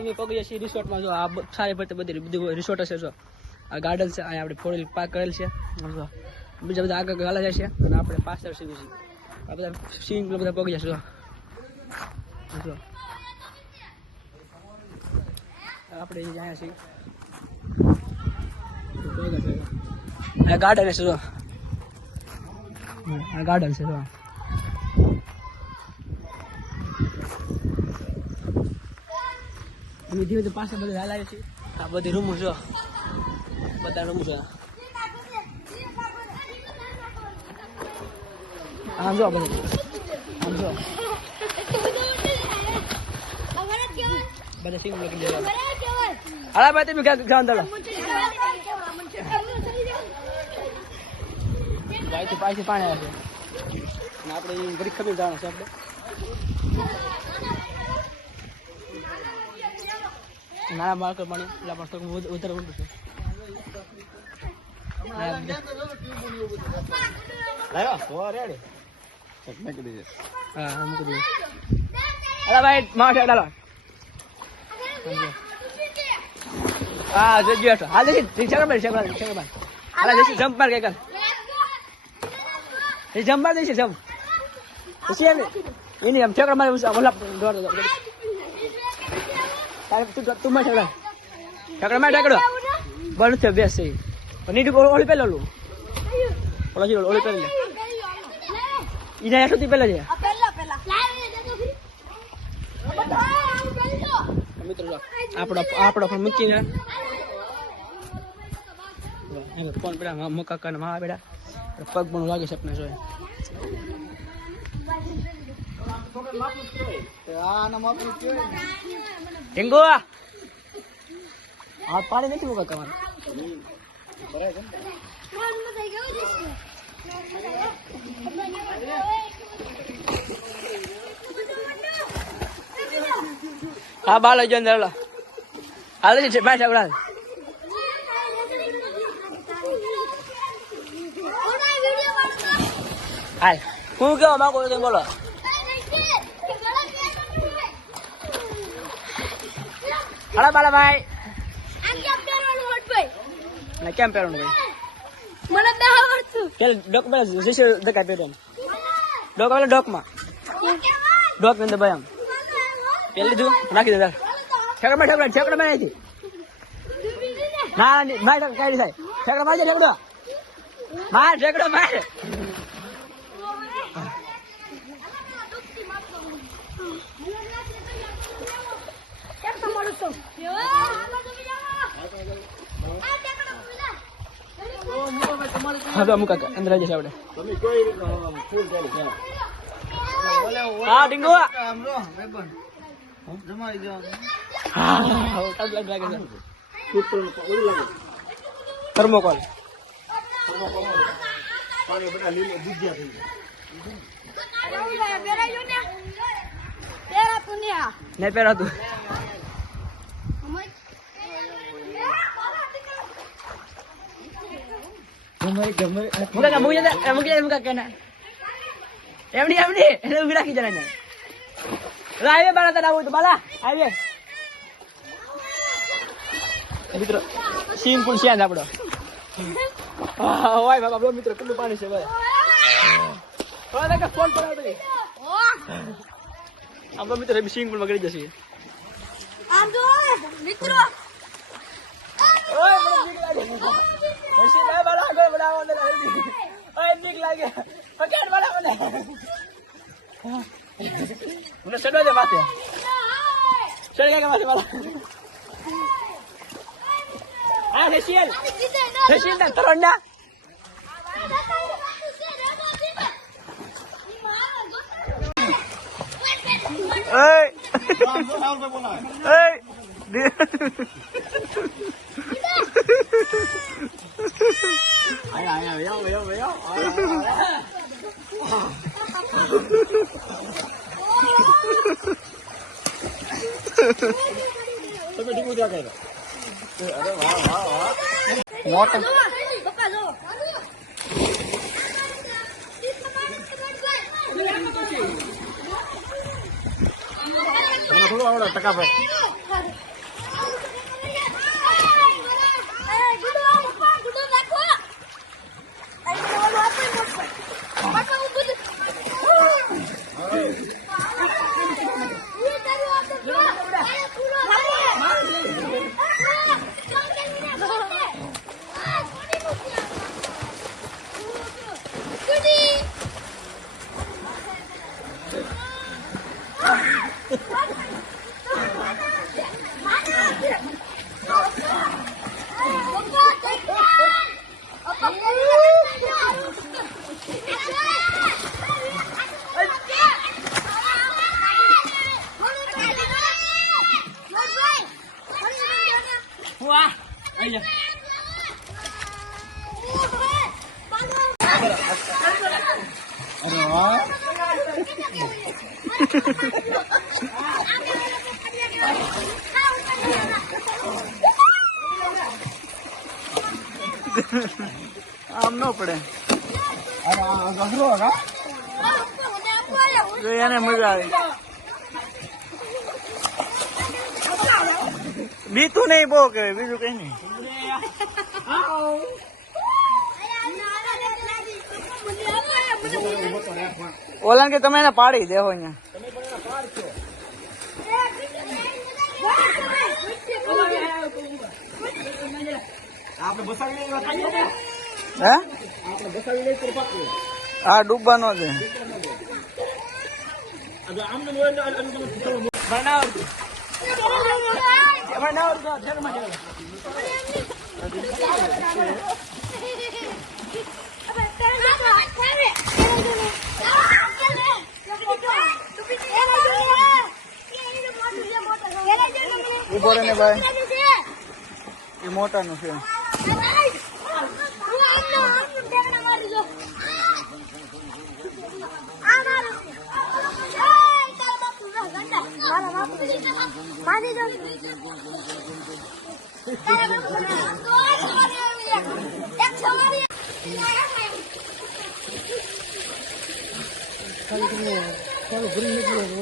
અમે પગીએ છીએ રિસોર્ટમાં જો આ સારી ફરતે બધી બધું રિસોર્ટ હશે જો. આ ગાર્ડન છે અહીંયા આપણે ફોર વ્હીલ પાર્ક કરેલ છે. બીજા બધા આગળ ગાલા જાય છે. અને આપણે પાછળ સીવી છે આ બધા સ્વિમિંગ પુલ બધા પગી જશે, જો. આપણે અહીંયા છીએ. ગાર્ડન છે જો. આ ગાર્ડન છે, જો. અમે ધીમે ધીમે પાછા બધા હાલાય છે. આ બધી રૂમો જો. બધા રૂમ છે આમ જો બધા. આમ જો. બધા સિંગ લખી દેવા હાલા ભાઈ તમે ક્યાં અંદાડો ભાઈ તો પાછી પાણી આવે આપણે ઘડી ખબર જવાનું છે આપણે નાના બાળકો પાણી એટલે આપણે થોડુંક વધ- વધારે ઊંડું છે હા મૂકી દઈએ હાલા ભાઈ માથે ડાલો હા જજો હેઠો હાલ દેખી રિક્ષા કર રિક્ષા કર રિક્ષા કર હાલા દેખી બાળકો પણ કે કર એ જમ્પ માર દેખી જમ્પ પછી એને આમ ચક્ર મારે ઓલા દોડ તારે તું તું માં ચક્ર ચક્ર માર ડાકડો બળ થયો બેસ છે નીટુ ઓલી પેલો લો ઓલા જી ઓળી પેલો. ઈના પેલા છે. આપણો આપણો ફોન મૂકીને ફોન પેલા મુકા કાને માં બેડા પગ પણ લાગે છે આપણે જોઈએ ટેંગો આ. પાણી નથી મુકા તમારે. હા બાળ જો અંદર હાલો છે બાય સાગડા હાલ. હું કેવા માંગુ છું બોલો. હાલો બાલા ભાઈ? ને કેમ પહેરવાનું ભાઈ મને દહ વર્ષ પેલ ડોક પેલા જશે દેખાય પહેરવાનું ડોક ડોક ડોકમાં. ડોકની અંદર ભાઈ આમ પેલી લીધું? નાખી દે ઠેકડા માં ઠેકડા ઠેકડા માં નથી ના. ના ના કઈ થાય ઠેકડા મારી ઠેકડો. માર ઠેકડો માર. હા તો અમુક અંદર જશે આપણે. હા. ડીંગો. હા ટાઈમ લાગે મુકા મુકા મુકા કેના. એમડી એમડી એને ઊભી રાખી જરા ને હાઈવે બાળા તને આવું તો. બાલા મિત્રો સ્વિમિંગ પુલ છે આપણો. હા વાય બાબા આપણો મિત્રો કેટલું પાણી છે ભાઈ. હા દેખો ફોન પર આવતો આપણો મિત્રો સ્વિમિંગ પુલમાં ગળી જશે મિત્રો. ઓય હસી ના બાલા આગળ બનાવો ને ઓય બીક લાગે. પકડ બાલા મને મને ચડવા દે માથે. ચડી ગયા માથે બાલા આ રેશિયલ. રેશિયલ ના તરણ ના. 哎呀哎呀，不要不要不要！哎呀这边你给我掉开了，对，来玩玩玩，我等。Mana dulu awal tak apa. આમ ન પડે. જો એને મજા આવે. બીતું નહીં બહુ કે બીજું કઈ નહીં. ઓલા કે તમે એને પાડી દેવો અહીંયા આપણે બસાવી લઈએ વાત કરીએ ને? હે આપણે બસાવી લઈએ તો પાક્કું. આ ડૂબવાનો છે. હવે આમ ને હોય ને આમ તમે ચલો બનાવડતું બનાવડતું જન્મ ઊભો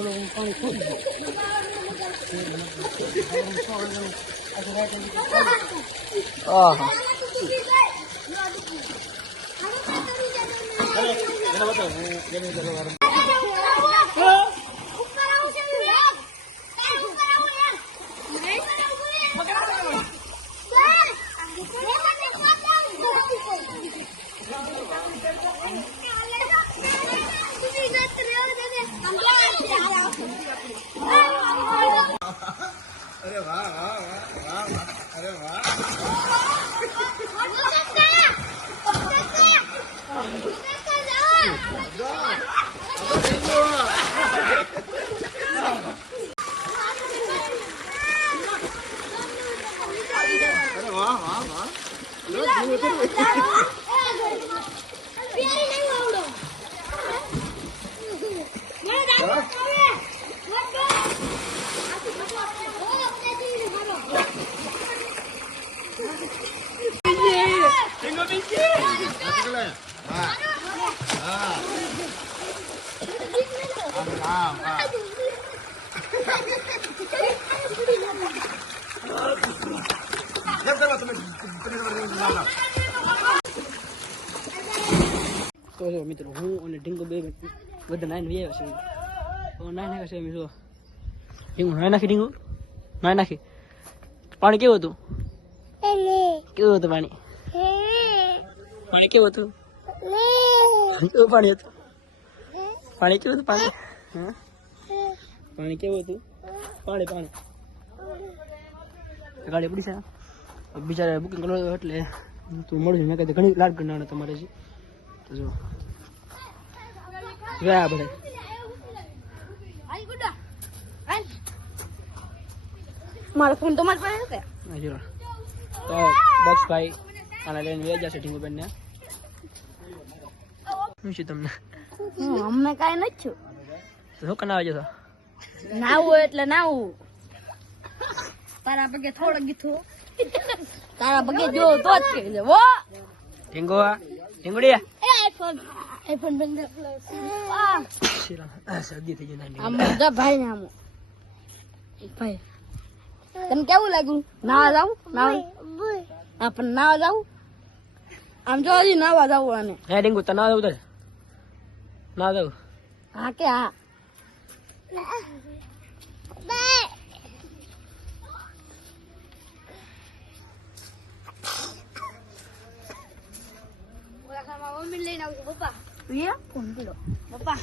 રહે ને ભાઈ એ મોટાનું છે માની દો એક સવારી આહા એને બતાવો હું એને કરવા વાળો. અરે વાહ વાહ વાહ વાહ વાહ અરે વાહ અરે વાહ વાહ વાહ એટલે હા હા આમ આમ આમ જેમ કરવા તમે તમે ના ના તો જો મિત્રો, હું અને ઢીંગો બે બધા નાઈન વી આવ્યા છે તો નાઈ નાખ્યા છે મિત્રો ઢીંગુ નાઈ નાખી, ઢીંગુ? નાઈ નાખી. પાણી કેવું હતું? કેવું હતું પાણી? પાણી કેવું હતું? કેવું પાણી હતું? પાણી કેવું હતું પાણી? હા? પાણી કેવું હતું? પાણી પાણી. ગાડી પડી છે. બિચારા બુકિંગ કરવા એટલે તું મળું મેં કીધું ઘણી લાડ કરનાર તમારે છે તો જો. ગયા બધા. મારો ફોન તો મારી પાસે તો બોક્સભાઈ આને લઈને વહી જશે ઢીંગુબેન ને શું છે તમને? હું અમને કાંઈ નથી છું. તો શું કનાવે જશો નાવું એટલે નાવું. તારા પગે થોડો ગીથું. તારા પગે જો તો જ કે છે વો ઢીંગુ આ એ આઈફોન આઈફોન બંધ આ આ શરદી થઈ ગઈ ના આમ ભાઈ ને આમ. ભાઈ. તને કેવું લાગ્યું? નાવા જાવ નાવા હા પણ નાવા જાવ આમ જો હજી નાવા જાવ અને હે ડીંગુ તો ના જવું ના જવું હા કે હા. ફોન પપ્પા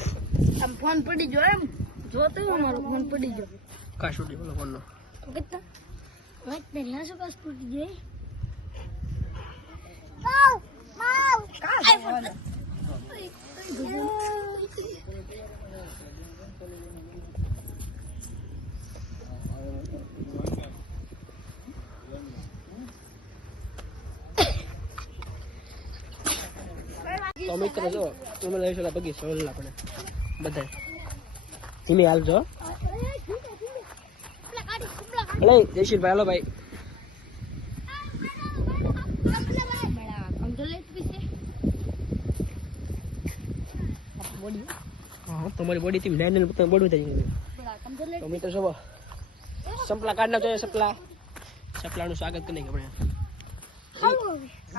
આમ ફોન પડી ગયો એમ. જોતો અમારો ફોન પડી ગયો. કા વાત પહેલા શું કાસ પડી ગઈ તો મિત્ર જો તમે લઈ બગીચો બગી આપણે બધા ધીમે હાલજો હલે જયશીલભાઈ હાલો ભાઈ. હા તમારી બોડી થી નાની નાની પોતાની બોડી થઈ તો મિત્રો જો સપલા કાઢ નાખજો સપલા. સપલાનું સ્વાગત કરી નાખીએ આપણે.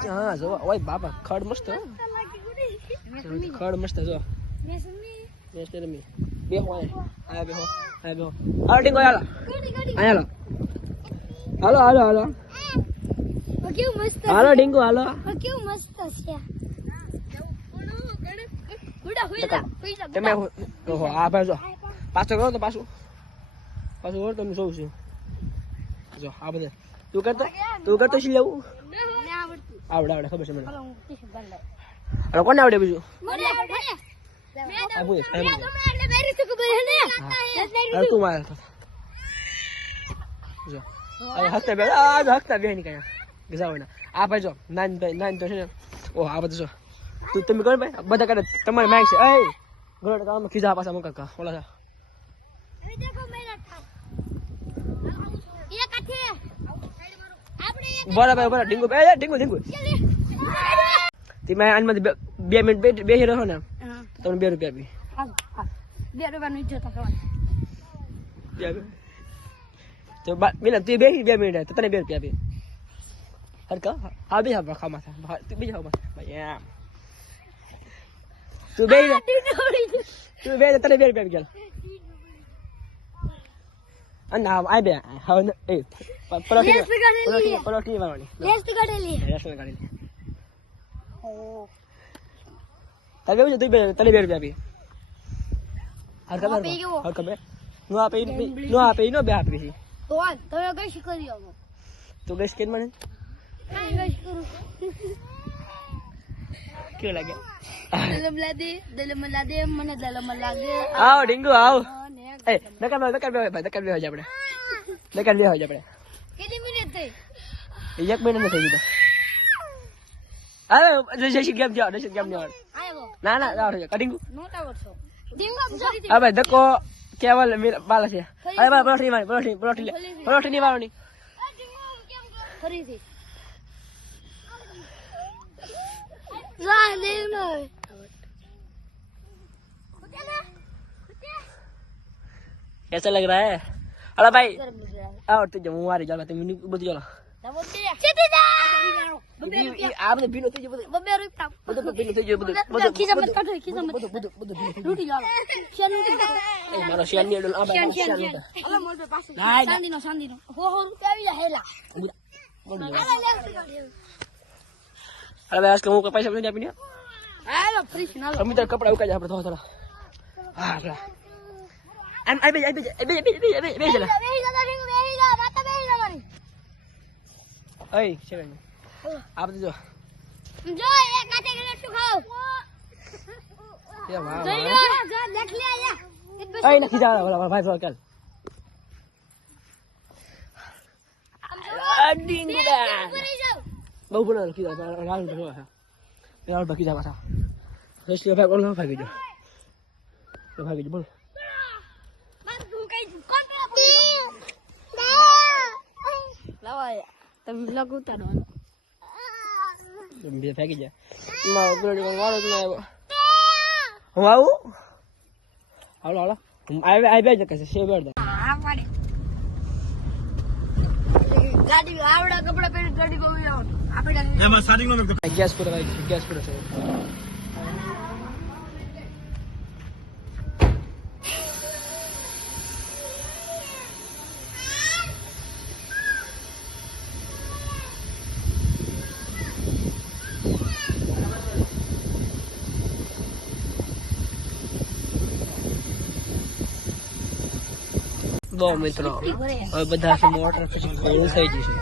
હા જો ઓય બાપા ખડ મસ્ત હો. ખડ મસ્ત જો તે રમી બેહો આયા આયા બેહો આયા બેહો હાલો ટીંગો હાલો Ayo lo. Halo halo. Halo. હાલો ડીંગુ હાલો કેવું મસ્ત છે તમે ઓહો આ ભાઈ જો. પાછો કરો તો પાછું. પાછું કરો તમે જોઉં છું. જો આ બધા. તું કરતો તું કરતો શી લેવું? આવડે આવડે ખબર છે મને. કોને આવડે બીજું? આ બોલ આ બોલ હવે તું મારે તો જો હવે હસતા બે આ જો હસતા બે નીકળ્યા ગજાવ એના આ ભાઈ જો નાન ભાઈ નાન તો છે ને ઓહ આ બધું જો તું તમે કરો ભાઈ બધા કરે તમારે માંગ છે એ ગોળ કામ ખીજા પાછા મુકા કા ઓલા બરાબર બરાબર ડીંગુ બે ડીંગુ ડીંગુ તમે આનમાં બે મિનિટ બેસી રહો ને તો તમને બે રૂપિયા આપી. બે રૂપિયાનું ઇજ્જત બે બે તો બા મિલા તું બેસી બે મિનિટ તો તને બે રૂપિયા આપી. હરકા હા બીજા હા ખામા થા તું બીજા ખામા ભાઈ એમ. તું બે તું બે તને બે રૂપિયા આપી અને આ બે. હવે એ બી વાળવાની તારે બેવું તું બે તને બે રૂપિયા આપી. હરકા હું આપી ગયો. બે નો આપે નો આપે નો બે આપી છે તો તમે કઈ શીખવી આવો તું ગઈ સ્કેન મને? કેવું લાગે? દલમ લાદે દલમ મને દલમ લાગે. આવ ડીંગુ આવ. એ દકાન બે દકાન બે ભાઈ બે હોય આપણે. દકાન બે હોય આપણે. કેટલી મિનિટ થઈ? એક થઈ ગયો હવે જશે ગેમ થયો જશે ગેમ થયો આયો ના ના આવ થઈ કટિંગ નોટા વર્ષો ડીંગો ફરી હવે ધક્કો કેવલ મીરા- બાલા છે અરે બાર પલોઠી મારી પલોઠી પલોઠી લે પલોઠી ની વાળવાની ફરીથી લા દે નો कैसा लग रहा है अरे भाई आओ તું જો હું વારી જાવ તમે બધું ચાલો આ બધું ભીનું થઈ ગયું બધું બધું ભીનું થઈ ગયું બધું બધું બધું બધું બધું બધું ભીનું થઈ ગયું. એ મારો ની આ ની. ના. બધું. બધું જાવ. અરે ભાઈ આજકાલ હું પૈસા નથી આપીને અમે તારા કપડા ઉકાઈ આપણે થોડા થોડા હા આપડા આમ આ બે આ બે આ બે બે બે બે બે જલા ઓય છે આ દેજો જો. એ વાહ વાહ. ઓય નથી જાવ ઓલા ભાઈ ભાઈ ચાલ. ડીંગુ બહુ લખી દો લાલ ભરો છે લાલ બાકી જા પાછા રેસ્ટ ભાઈ બોલો ભાગી જો તો ભાગી જો બોલ તમે બ્લોગ ઉતારવાનો બે ફેંકી જાય. મારો ઉગરડી પણ વાળો જ ના આવ્યો. હું આવું? હાલો હાલો. આવી આવી જશે સેવ બેડ ગાડી કપડા પહેરી ગાડી ગમે આપણે ગેસ પૂરા ગેસ પૂરા છે દો મિત્રો. હવે બધા છે મોટર પછી ફૂલ થઈ જશે.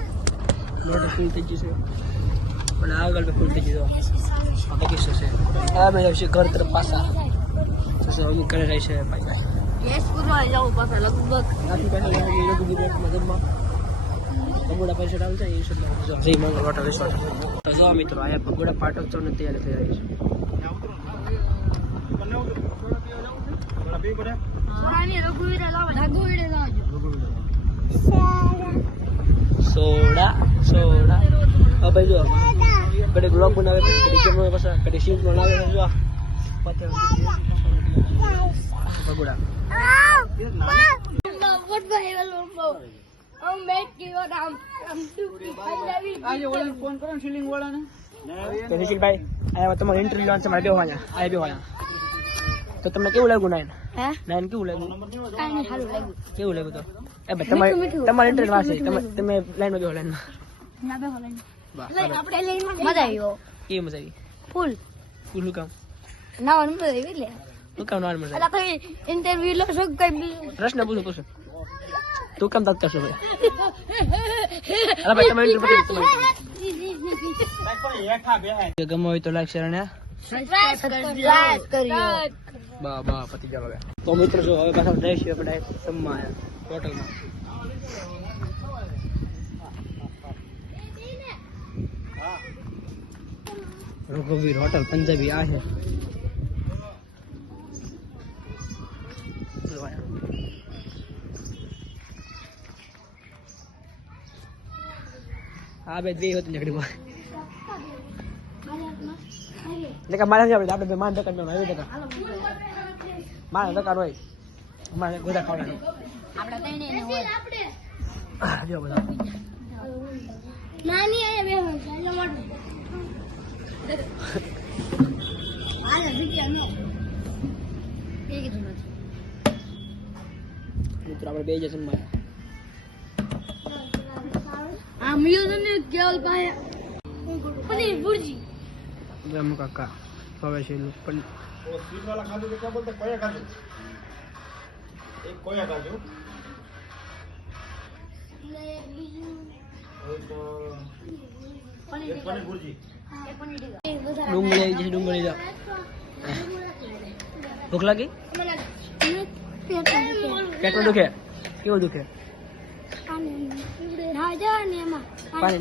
મોટર ફૂલ થઈ જશે. પણ આગળ બી ફૂલ થઈ જશે. આ બગીચો છે? આ મેં આવશે ઘર તરફ પાછા. તો શું અમુક ઘરે રહેશે પાછા. ગેસ પૂરવા જવું પાછા લગભગ નાથી પાછા લાગી એ લોકો બીજા મગજમાં ભગોડા પૈસા ડાલ થાય, એ શું જય મંગળ, વોટર રિસોર્ટ. તો જો, મિત્રો, અહીંયા ભગોડા પાટોત્સવની તૈયારી થઈ રહી છે. Soda soda. હા ભાઈ જો કડે બ્લોગ બનાવે કડે કેમ પાછા કડે સીટ બનાવે જો પતે ભગોડા તો નિશિલભાઈ અહીંયા તમારો ઇન્ટરવ્યુ લેવાનું છે મારે બેહવા અહીંયા. આ તો તમને કેવું લાગ્યું નાયન હે કેવું લાગ્યું કાંઈ નહીં સારું લાગ્યું કેવું લાગ્યું તો એ તમારે તમારે ઇન્ટરવ્યુ વાસે તમે તમે લાઈનમાં બેહો લાઈનમાં ના બે હોલે વાહ આપણે લાઈનમાં મજા આવ્યો કેવી મજા આવી ફૂલ ફૂલ કામ નાવાનું મજા આવી એટલે શું કામ નાની મજા કઈ ઇન્ટરવ્યુ લો શું કઈ બી- પ્રશ્ન પૂછો પૂછો તું કામ તાત કરશો ભાઈ અરે ભાઈ તમે ઇન્ટરવ્યુ ગમો હોય તો લાઈક શેર અને Subscribe કર્યો બા બા પતી જાવ હવે. તો મિત્રો જો હવે પાછા જઈશું આપણે જમવા હોટલમાં. રઘુવીર હોટલ પંજાબી આ છે. હા બે બે હોતી નીકળી એટલે કે મારે આપણે આપણે બે માન દુકાનમાં આવી દકાન મારે દકાન હોય મારે બધા ખાવાનું. જો બધા. નાની બે એ નથી. મિત્રો આપણે બે જ આ મ્યુઝિક ને કેવલ પાયા. ભુરજી બ્રહ્મ કાકા હવે છે પણ. સ્વીટ વાળા ખાધું કે ક્યાં બોલતા કોયા ખાધું એક કોયા ખાધું ડુંગળી આવી જશે ડુંગળી લો ભૂખ લાગી? પેટમાં દુખે? કેવું દુખે? પાણી.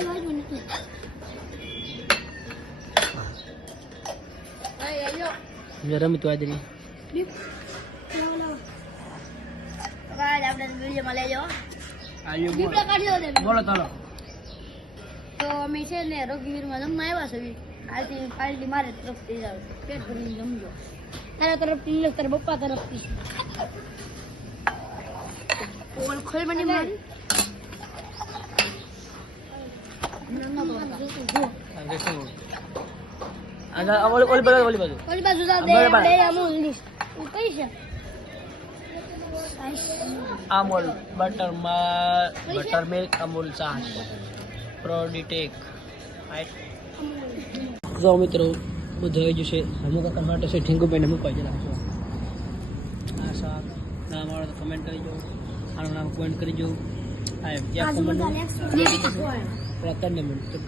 જો રમતું આજરી. બોલો ચાલો તો અમે છે ને રઘુવીરમાં જમવા આવ્યા છે આજથી પાલટી મારે તરફથી જ આવે. પેટ ભરીને જમજો તારા તરફથી નહીં, તારા પપ્પા તરફથી ઓલ ખોલ મને મારી ઓલી ઓલી બાજુ ઓલી બાજુ. ઓલી બાજુ જાઓ, દે- દે અમૂલની. કઈ છે? Amul butter butter milk Amul છાશ. પ્રોડીટેક જો મિત્રો બધું આવી જશે અમુક કાકા માટે છે ઠીંગુભાઈને મૂકવા જરા છો આ શાક નામ વાળો તો કમેન્ટ કરી જો આનું નામ કમેન્ટ કરી જો એમ ત્યાં કમેન્ટ મિનિટ તો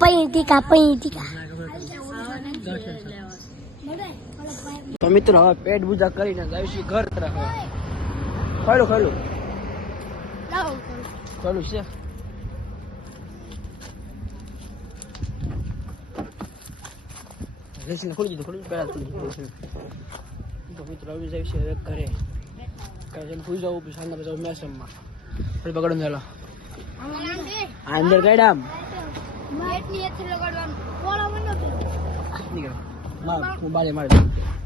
પઈ ટીકા તો મિત્રો, હવે પેટ પૂજા કરીને જઈશું ઘર તરફ ખોલું ખોલું. ખોલું છે. રેસીને ખોલી દીધું, ખોલી પહેલા ખોલી દીધું. તો ઘરે. જવું પછી સાંજના પછી મેચ ફરી અંદર કઈ આમ. મેટની એથી લગાડવાનું પોળા મંડો નીકળો માર હું બારે મારી દઉં